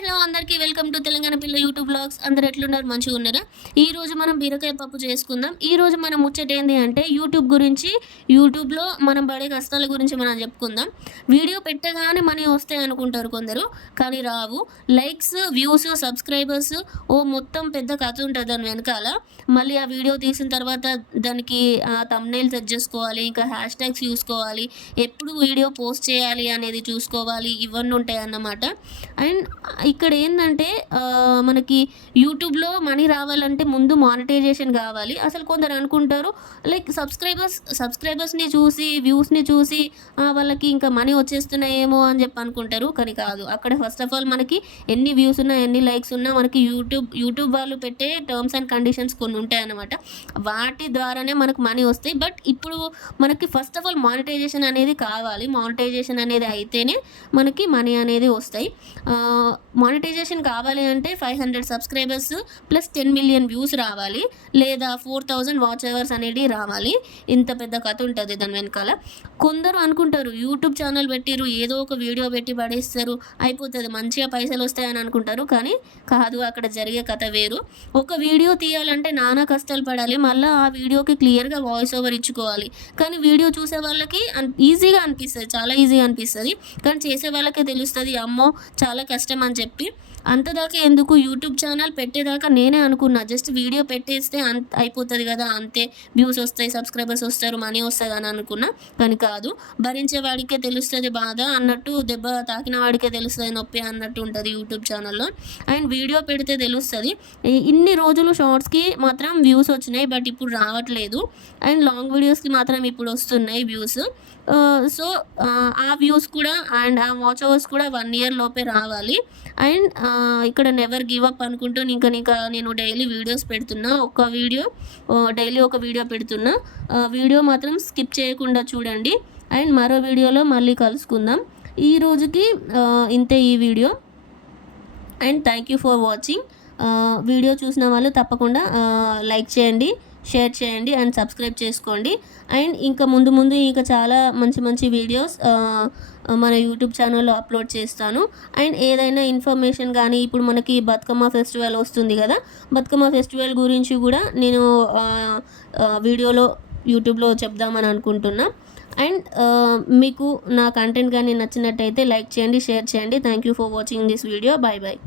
Hello అందరికీ welcome to Telangana పిల్ల YouTube blogs. అందరు ఎట్లున్నారు? మంచిగా ఉన్నారా? ఈ రోజు మనం బీరకాయ పప్పు చేసుకుందాం. ఈ రోజు మనం ముచ్చట ఏంది అంటే యూట్యూబ్ గురించి, యూట్యూబ్లో మనం పడే కష్టాల గురించి మనం చెప్పుకుందాం. వీడియో పెట్టగానే మనీ వస్తాయి అనుకుంటారు కొందరు, కానీ రావు. లైక్స్, వ్యూస్, సబ్స్క్రైబర్స్ మొత్తం పెద్ద కథ ఉంటుంది దాని వెనకాల. మళ్ళీ ఆ వీడియో తీసిన తర్వాత దానికి థంబ్నెయిల్ సెట్ చేసుకోవాలి, ఇంకా హ్యాష్ ట్యాగ్స్ చూసుకోవాలి, ఎప్పుడు వీడియో పోస్ట్ చేయాలి అనేది చూసుకోవాలి, ఇవన్నీ ఉంటాయి అన్నమాట. అండ్ ఇక్కడ ఏందంటే మనకి యూట్యూబ్‌లో మనీ రావాలంటే ముందు మానిటైజేషన్ కావాలి. అసలు కొందరు అనుకుంటారు లైక్ సబ్స్క్రైబర్స్‌ని చూసి, వ్యూస్‌ని చూసి వాళ్ళకి ఇంకా మనీ వచ్చేస్తున్నాయేమో అని చెప్పి అనుకుంటారు. కానీ కాదు. అక్కడ ఫస్ట్ ఆఫ్ ఆల్ మనకి ఎన్ని వ్యూస్ ఉన్నా, ఎన్ని లైక్స్ ఉన్నా మనకి యూట్యూబ్ వాళ్ళు పెట్టే టర్మ్స్ అండ్ కండిషన్స్ కొన్ని ఉంటాయన్నమాట. వాటి ద్వారానే మనకు మనీ వస్తాయి. బట్ ఇప్పుడు మనకి ఫస్ట్ ఆఫ్ ఆల్ మానిటైజేషన్ అనేది కావాలి. మానిటైజేషన్ అనేది అయితేనే మనకి మనీ అనేది వస్తాయి. మానిటైజేషన్ కావాలి అంటే 500 సబ్స్క్రైబర్స్ ప్లస్ 10 మిలియన్ వ్యూస్ రావాలి, లేదా 4000 వాచ్ అవర్స్ అనేది రావాలి. ఇంత పెద్ద కథ ఉంటుంది దాని వెనకాల. కొందరు అనుకుంటారు యూట్యూబ్ ఛానల్ పెట్టిరు, ఏదో ఒక వీడియో పెట్టి పడేస్తారు, అయిపోతుంది, మంచిగా పైసలు వస్తాయని అనుకుంటారు. కానీ కాదు, అక్కడ జరిగే కథ వేరు. ఒక వీడియో తీయాలంటే నానా కష్టాలు పడాలి, మళ్ళీ ఆ వీడియోకి క్లియర్గా వాయిస్ ఓవర్ ఇచ్చుకోవాలి. కానీ వీడియో చూసే వాళ్ళకి ఈజీగా అనిపిస్తుంది, చాలా ఈజీగా అనిపిస్తుంది. కానీ చేసే వాళ్ళకే తెలుస్తుంది అమ్మో చాలా కష్టం అని చెప్పి. అంతదాకా ఎందుకు, యూట్యూబ్ ఛానల్ పెట్టేదాకా నేనే అనుకున్నా జస్ట్ వీడియో పెట్టేస్తే అయిపోతుంది కదా, అంతే, వ్యూస్ వస్తాయి, సబ్స్క్రైబర్స్ వస్తారు, మనీ వస్తుంది అని అనుకున్నా. కానీ కాదు, భరించే వాడికే తెలుస్తుంది బాధ అన్నట్టు, దెబ్బ తాకిన వాడికే తెలుస్తుంది నొప్పి అన్నట్టు ఉంటుంది యూట్యూబ్ ఛానల్లో. అండ్ వీడియో పెడితే తెలుస్తుంది. ఇన్ని రోజులు షార్ట్స్కి మాత్రం వ్యూస్ వచ్చినాయి, బట్ ఇప్పుడు రావట్లేదు. అండ్ లాంగ్ వీడియోస్కి మాత్రం ఇప్పుడు వస్తున్నాయి వ్యూస్. సో ఆ వ్యూస్ కూడా అండ్ ఆ వాచ్ అవర్స్ కూడా 1 ఇయర్ లోపే రావాలి. అండ్ ఇక్కడ నెవర్ గివ్ అప్ అనుకుంటూ ఇంకా నేను డైలీ వీడియోస్ పెడుతున్నా. డైలీ ఒక వీడియో పెడుతున్నా. వీడియో మాత్రం స్కిప్ చేయకుండా చూడండి. అండ్ మరో వీడియోలో మళ్ళీ కలుసుకుందాం. ఈ రోజుకి ఇంతే ఈ video. And thank you for watching. Video చూసిన వాళ్ళు తప్పకుండా లైక్ చేయండి, షేర్ చేయండి అండ్ సబ్స్క్రైబ్ చేసుకోండి. అండ్ ఇంకా ముందు ఇంకా చాలా మంచి వీడియోస్ మన యూట్యూబ్ ఛానల్లో అప్లోడ్ చేస్తాను. అండ్ ఏదైనా ఇన్ఫర్మేషన్ కానీ, ఇప్పుడు మనకి బతుకమ్మ ఫెస్టివల్ వస్తుంది కదా, బతుకమ్మ ఫెస్టివల్ గురించి కూడా నేను వీడియోలో యూట్యూబ్లో చెప్దామని అనుకుంటున్నా. అండ్ మీకు నా కంటెంట్ కానీ నచ్చినట్టయితే లైక్ చేయండి, షేర్ చేయండి. Thank you for watching this video. Bye bye.